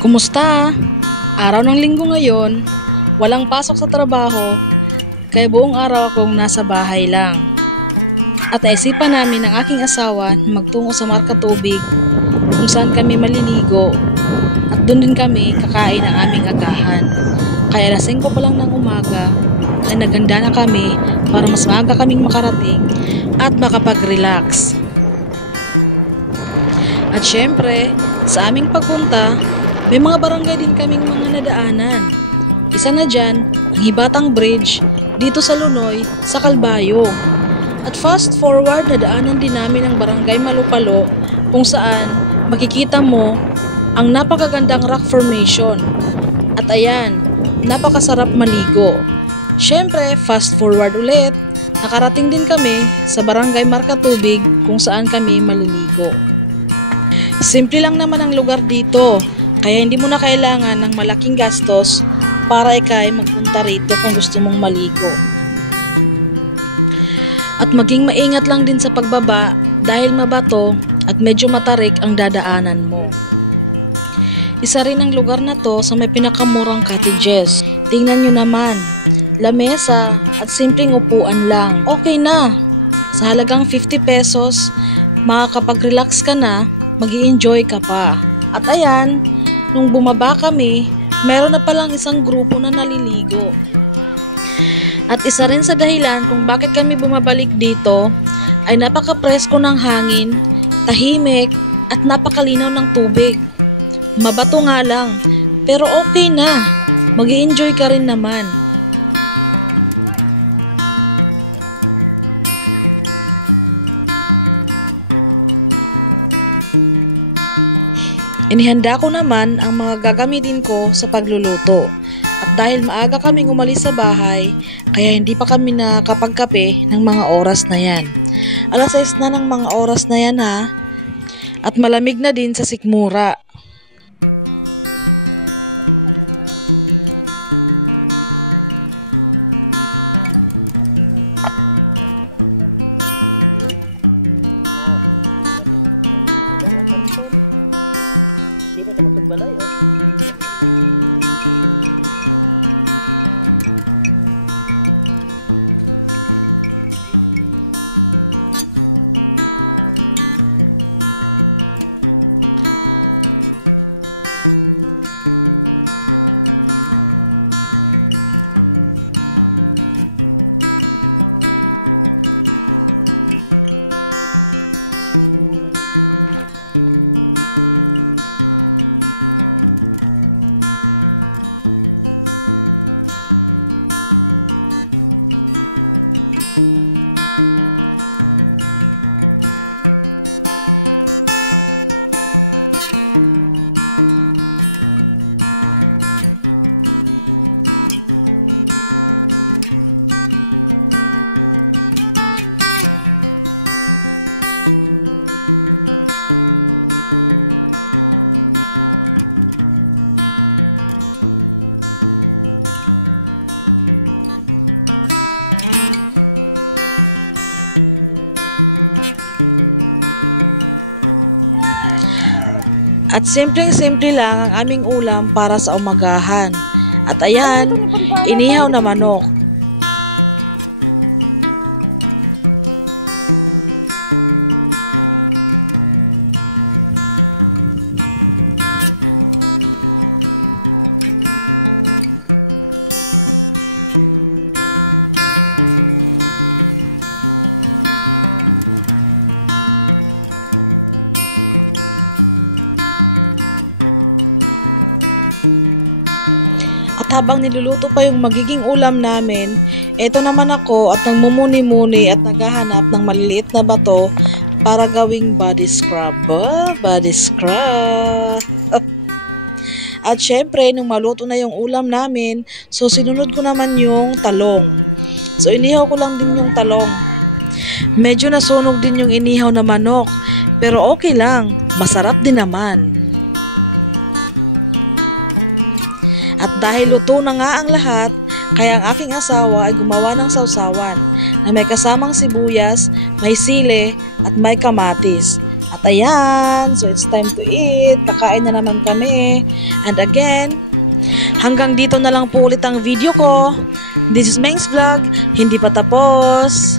Kumusta? Araw ng linggo ngayon, walang pasok sa trabaho, kaya buong araw akong nasa bahay lang. At naisipan namin ng aking asawa na magtungo sa Marka Tubig kung saan kami maliligo at doon din kami kakain ng aming agahan. Kaya alas 5 pa lang ng umaga ay naganda na kami para mas maaga kaming makarating at makapag-relax. At syempre, sa aming pagpunta, may mga barangay din kaming mga nadaanan. Isa na dyan, ang Ibatang Bridge, dito sa Lunoy, sa Calbayo. At fast forward, nadaanan din namin ang barangay Malupalo, kung saan makikita mo ang napakagandang rock formation. At ayan, napakasarap maligo. Syempre, fast forward ulit, nakarating din kami sa barangay Marka Tubig, kung saan kami maliligo. Simple lang naman ang lugar dito, kaya hindi mo na kailangan ng malaking gastos para ikay magpunta rito kung gusto mong maligo. At maging maingat lang din sa pagbaba dahil mabato at medyo matarik ang dadaanan mo. Isa rin ang lugar na to sa may pinakamurang cottages. Tingnan nyo naman, lamesa at simpleng upuan lang. Okay na! Sa halagang 50 pesos, makakapag-relax ka na, mag-i-enjoy ka pa. At ayan, nung bumaba kami, meron na palang isang grupo na naliligo. At isa rin sa dahilan kung bakit kami bumabalik dito ay napaka-presko ng hangin, tahimik at napakalinaw ng tubig. Mabato nga lang, pero okay na, mag-i-enjoy ka rin naman. Inihanda ko naman ang mga gagamitin ko sa pagluluto. At dahil maaga kaming umalis sa bahay, kaya hindi pa kami nakapagkape ng mga oras na yan. Alas 6 na ng mga oras na yan ha. At malamig na din sa sikmura. At simpleng-simple lang ang aming ulam para sa umagahan. At ayan, inihaw na manok. Habang niluluto pa yung magiging ulam namin, eto naman ako at nagmumuni-muni at naghahanap ng maliliit na bato para gawing body scrub. Body scrub! At syempre, nung maluto na yung ulam namin, so sinunod ko naman yung talong. So inihaw ko lang din yung talong. Medyo nasunog din yung inihaw na manok, pero okay lang, masarap din naman. Dahil luto na nga ang lahat, kaya ang aking asawa ay gumawa ng sausawan na may kasamang sibuyas, may sili, at may kamatis. At ayan, so it's time to eat. Kakain na naman kami. And again, hanggang dito na lang po ulit ang video ko. This is Meng's Vlog. Hindi pa tapos.